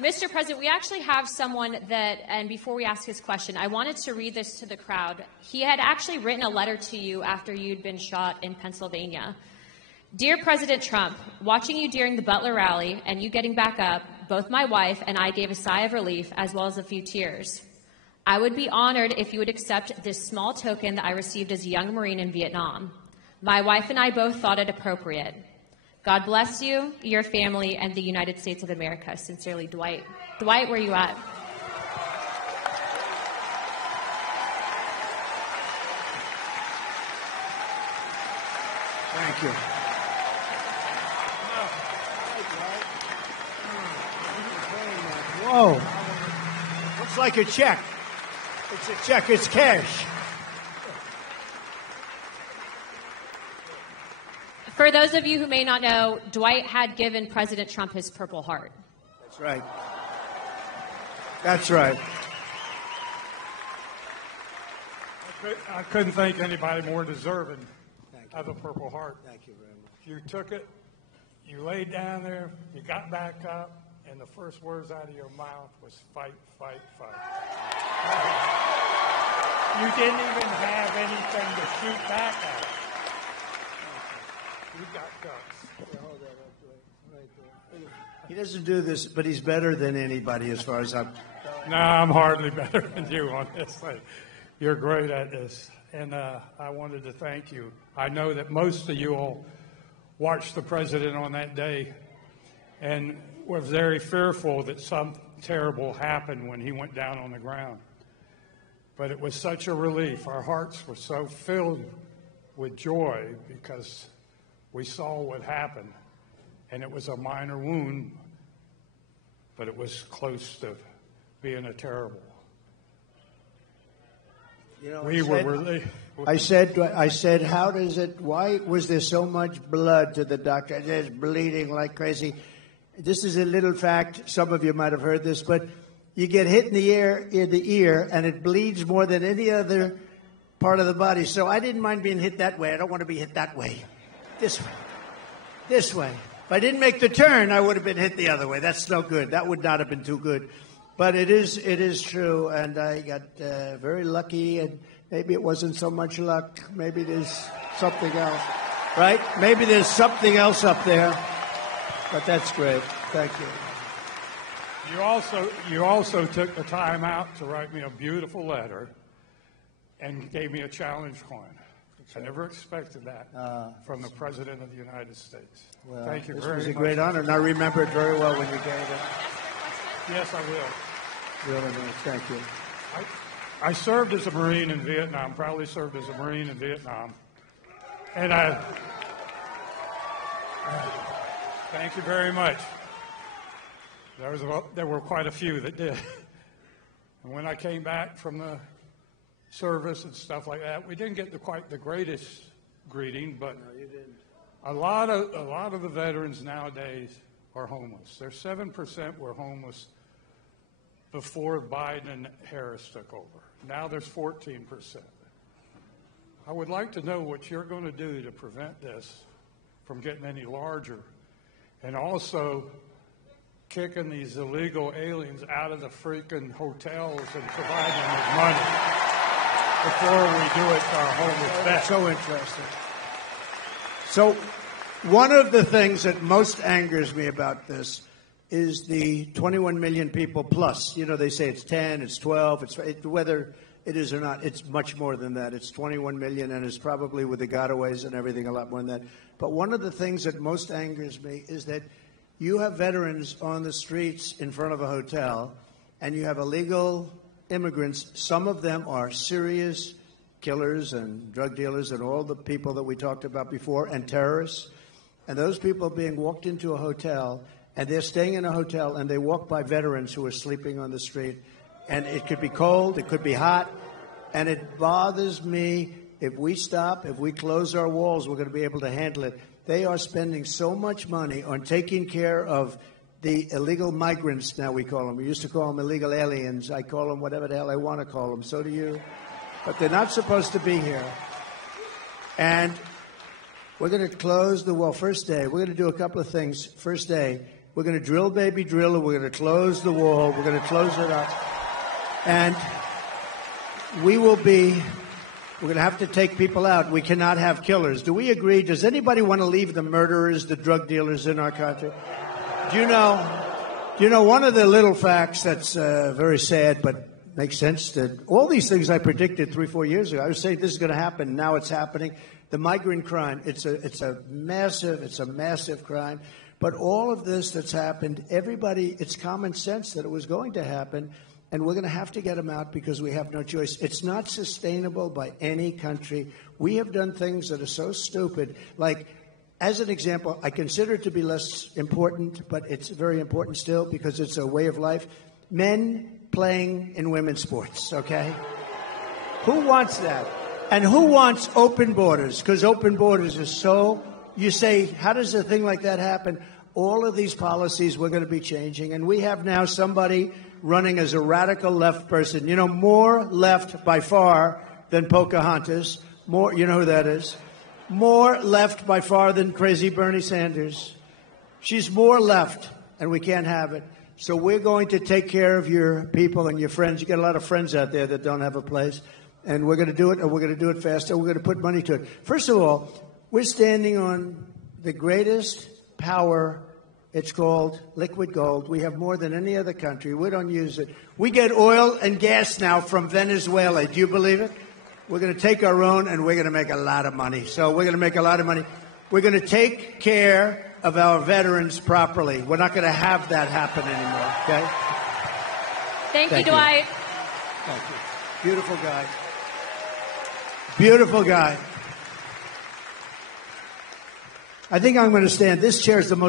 Mr. President, we actually have someone that, and before we ask his question, I wanted to read this to the crowd. He had actually written a letter to you after you'd been shot in Pennsylvania. Dear President Trump, watching you during the Butler rally and you getting back up, both my wife and I gave a sigh of relief as well as a few tears. I would be honored if you would accept this small token that I received as a young Marine in Vietnam. My wife and I both thought it appropriate. God bless you, your family, and the United States of America. Sincerely, Dwight. Dwight, where are you at? Thank you. Whoa. Looks like a check. It's a check. It's cash. For those of you who may not know, Dwight had given President Trump his Purple Heart. That's right. That's right. I couldn't think anybody more deserving of a Purple Heart. Thank you very much. You took it, you laid down there, you got back up, and the first words out of your mouth was fight, fight, fight. You didn't even have anything to shoot back at. You got guts. Hold that up right there. He doesn't do this, but he's better than anybody as far as I'm... No, I'm hardly better than you on this thing. You're great at this, and I wanted to thank you. I know that most of you all watched the president on that day and were very fearful that something terrible happened when he went down on the ground. But it was such a relief. Our hearts were so filled with joy because we saw what happened, and it was a minor wound, but it was close to being a terrible. You know, We were really... I said, how does it, why was there so much blood to the doctor? There's bleeding like crazy. This is a little fact. Some of you might have heard this, but you get hit in the ear, and it bleeds more than any other part of the body. So I didn't mind being hit that way. I don't want to be hit that way. This way. This way. If I didn't make the turn, I would have been hit the other way. That's no good. That would not have been too good. But it is true, and I got very lucky, and maybe it wasn't so much luck. Maybe there's something else, right? Maybe there's something else up there. But that's great. Thank you. You also took the time out to write me a beautiful letter and gave me a challenge coin. I never expected that from the President of the United States. Well, thank you very much. This was a great honor, and I remember it very well when you gave it. Yes, I will. Really nice. Thank you. I served as a Marine in Vietnam, proudly served as a Marine in Vietnam. And thank you very much. There were quite a few that did. And when I came back from the service and stuff like that, we didn't get quite the greatest greeting, but No, you didn't. a lot of the veterans nowadays are homeless. There's 7% were homeless before Biden and Harris took over. Now there's 14%. I would like to know what you're going to do to prevent this from getting any larger, and also kicking these illegal aliens out of the freaking hotels and providing them with money before we do it to our homeless vets. So interesting. So one of the things that most angers me about this is the 21 million people plus. You know, they say it's 10, it's 12, whether it is or not, it's much more than that. It's 21 million, and it's probably with the gotaways and everything a lot more than that. But one of the things that most angers me is that you have veterans on the streets in front of a hotel, and you have illegal immigrants. Some of them are serious killers and drug dealers and all the people that we talked about before, and terrorists. And those people being walked into a hotel, and they're staying in a hotel, and they walk by veterans who are sleeping on the street. And it could be cold, it could be hot, and it bothers me. If we stop, if we close our walls, we're going to be able to handle it. They are spending so much money on taking care of the illegal migrants, now we call them. We used to call them illegal aliens. I call them whatever the hell I want to call them. So do you. But they're not supposed to be here. And we're going to close the wall. First day, we're going to do a couple of things. First day, We're going to drill, baby, drill, and we're going to close the wall. We're going to close it up. And we're going to have to take people out. We cannot have killers. Do we agree? Does anybody want to leave the murderers, the drug dealers in our country? Do you know one of the little facts that's very sad but makes sense? That all these things I predicted 3-4 years ago, I was saying this is going to happen. Now it's happening. The migrant crime, it's a massive crime. But all of this that's happened, everybody, it's common sense that it was going to happen. And we're going to have to get them out because we have no choice. It's not sustainable by any country. We have done things that are so stupid. Like, as an example, I consider it to be less important, but it's very important still because it's a way of life. Men playing in women's sports, okay? Who wants that? And who wants open borders? Because open borders is so... You say, how does a thing like that happen? All of these policies we're going to be changing. And we have now somebody running as a radical left person. You know, more left by far than Pocahontas. More, you know who that is? More left by far than crazy Bernie Sanders. She's more left, and we can't have it. So we're going to take care of your people and your friends. You got a lot of friends out there that don't have a place. And we're going to do it, and we're going to do it faster. We're going to put money to it. First of all, we're standing on the greatest power. It's called liquid gold. We have more than any other country. We don't use it. We get oil and gas now from Venezuela. Do you believe it? We're going to take our own, and we're going to make a lot of money. So we're going to make a lot of money. We're going to take care of our veterans properly. We're not going to have that happen anymore, okay? Thank you, Dwight. Thank you. Beautiful guy. Beautiful guy. I think I'm going to stand. This chair is the most